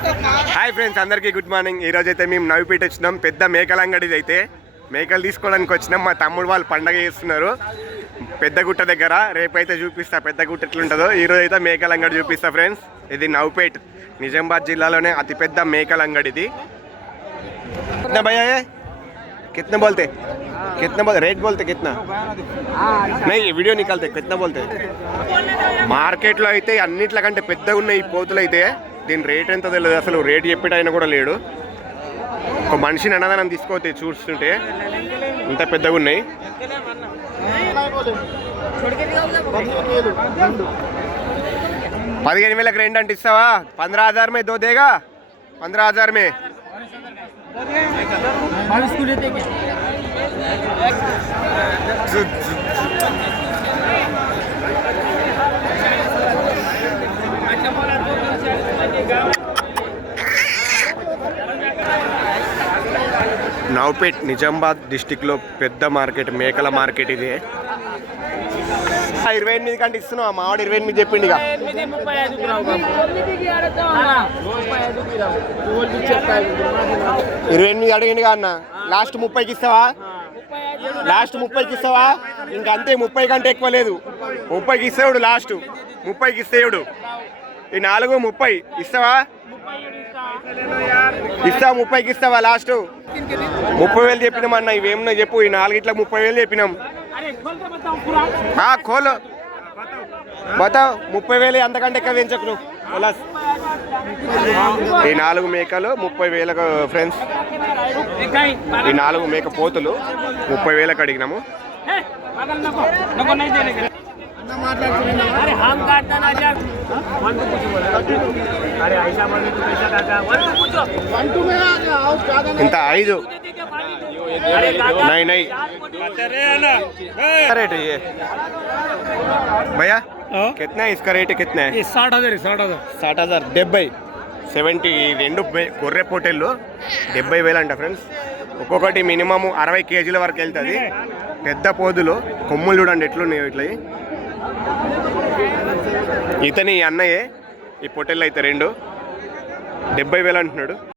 Hi friends, అందరికీ good morning. ఈరోజు అయితే మేము నవ్విపేట వచ్చినాం. పెద్ద మేకల అంగడిది అయితే మేకలు తీసుకోవడానికి వచ్చినాం. మా తమ్ముడు వాళ్ళు పండగ చేస్తున్నారు పెద్దగుట్ట దగ్గర. రేపైతే చూపిస్తా పెద్దగుట్ట ఎట్లుంటుందో. ఈరోజు అయితే మేకల అంగడి చూపిస్తా ఫ్రెండ్స్. ఇది నవ్విపేట నిజామాబాద్ జిల్లాలోనే అతిపెద్ద మేకల అంగడి ఇది. कितना भैया है? कितने बोलते रेट बोलते कितना नहीं वीडियो निकालते कितना बोलते మార్కెట్లో అయితే అన్నిట్లకంటే పెద్దగా ఉన్నాయి పోతులు అయితే. దీని రేట్ ఎంత తెలియదు, అసలు రేట్ చెప్పేటైనా కూడా లేడు. ఒక మనిషిని అన్నదానం తీసుకోతే చూస్తుంటే ఇంత పెద్దగా ఉన్నాయి. 15,000 రెండు అంటే ఇస్తావా? 15,000 में दो देगा? 15,000 में నవ్విపేట్ నిజామాబాద్ డిస్టిక్లో పెద్ద మార్కెట్, మేకల మార్కెట్ ఇది. 28 కంటే ఇస్తున్నావు. మావాడు 28 చెప్పిండు. ఇక 28 అడిగింది అన్న. లాస్ట్ 30కి ఇస్తావా? లాస్ట్ 30కి ఇస్తావా? ఇంకా అంతే, 30 కంటే ఎక్కువ లేదు. 30కి ఇస్తాడు లాస్ట్. 30కి ఇస్తాడు. ఈ 4 30 ఇస్తావా? ఇస్తా. 30కి ఇస్తావా లాస్ట్? 30,000 చెప్పినామన్నా. ఇవేమన్నా చెప్పు. ఈ 4 30,000 చెప్పినాం. ఖోలో బతావ్. 30,000 అంతకంటే ఎక్కువ పెంచకు నువ్వు. ఈ 4 మేకలు 30,000 ఫ్రెండ్స్. ఈ 4 మేక పోతులు 30,000 అడిగినాము. ఇంత 5 नहीं रेट है ये भैया? कितना है इसका रेट? कितना है? 60,000 70 70 రెండు గొర్రె పొట్టేళ్ళు 70,000 అంట ఫ్రెండ్స్. ఒక్కొక్కటి మినిమం 60 కేజీల వరకు వెళ్తుంది. పెద్ద పోదులు. కొమ్ములు చూడండి ఎట్లున్నాయో ఇట్లా. ఇతని అన్నయ్యే ఈ పొట్టేళ్ళు అయితే 2 70,000 అంటున్నాడు.